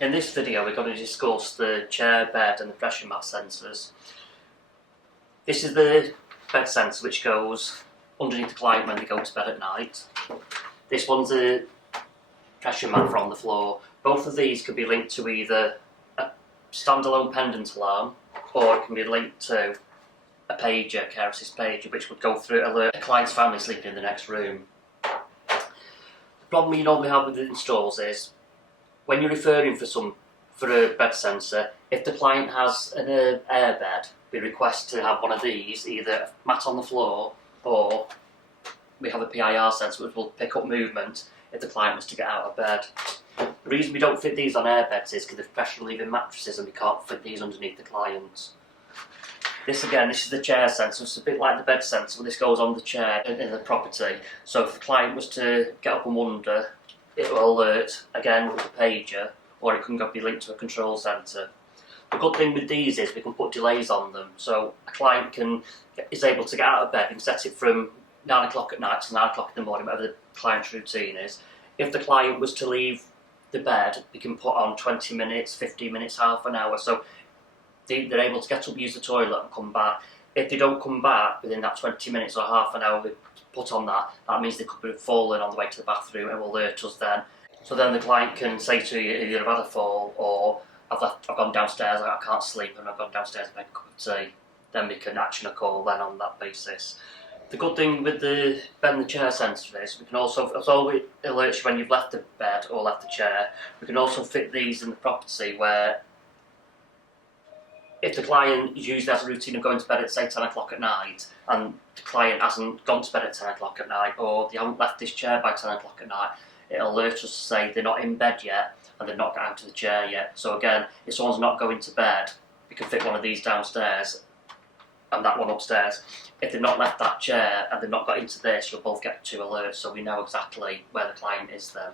In this video we're going to discuss the chair, bed and the pressure mat sensors. This is the bed sensor which goes underneath the client when they go to bed at night. This one's a pressure mat from the floor. Both of these can be linked to either a standalone pendant alarm or it can be linked to a pager, care assist pager, which would go through alert a client's family sleeping in the next room. The problem you normally have with the installs is when you're referring for a bed sensor, if the client has an air bed, we request to have one of these, either a mat on the floor or we have a PIR sensor which will pick up movement if the client was to get out of bed. The reason we don't fit these on air beds is because of pressure relieving mattresses and we can't fit these underneath the client. This is the chair sensor. It's a bit like the bed sensor, but this goes on the chair in the property. So if the client was to get up and wonder, it will alert again with the pager, or it can be linked to a control centre. The good thing with these is we can put delays on them, so a client is able to get out of bed and set it from 9 o'clock at night to 9 o'clock in the morning, whatever the client's routine is. If the client was to leave the bed, we can put on 20 minutes, 15 minutes, half an hour, so they're able to get up, use the toilet and come back. If they don't come back within that 20 minutes or half an hour we put on that means they could be falling on the way to the bathroom and will alert us then. So then the client can say to you, either I've had a fall or I've gone downstairs, I can't sleep and I've gone downstairs and make a cup of tea. Then we can action a call then on that basis. The good thing with the bed and the chair sensor is we can also, although it alerts you when you've left the bed or left the chair, we can also fit these in the property where if the client usually has a routine of going to bed at say 10 o'clock at night and the client hasn't gone to bed at 10 o'clock at night or they haven't left this chair by 10 o'clock at night, it'll alert us to say they're not in bed yet and they've not got out of the chair yet. So again, if someone's not going to bed, we can fit one of these downstairs and that one upstairs. If they've not left that chair and they've not got into this, you'll both get two alerts so we know exactly where the client is then.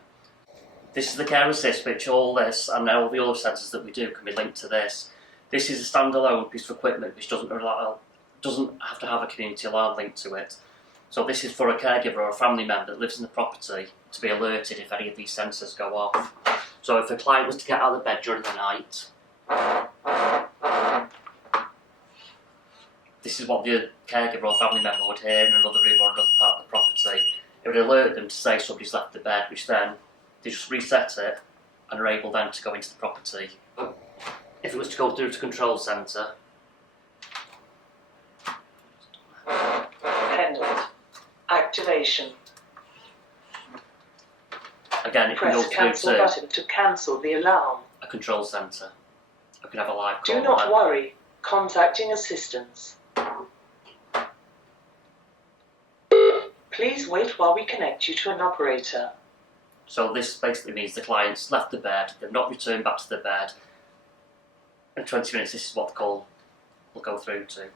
This is the care assist, which all this and all the other sensors that we do can be linked to this. This is a standalone piece of equipment which doesn't have to have a community alarm linked to it. So this is for a caregiver or a family member that lives in the property to be alerted if any of these sensors go off. So if a client was to get out of bed during the night, this is what the caregiver or family member would hear in another room or another part of the property. It would alert them to say somebody's left the bed, which then they just reset it and are able then to go into the property. If it was to go through to control centre, pendant activation. Again, it can go Press through cancel to button to cancel the alarm. a control centre. I can have a live call. Do not worry, contacting assistance. Please wait while we connect you to an operator. So this basically means the client's left the bed, they've not returned back to the bed. In 20 minutes, this is what the call will go through to.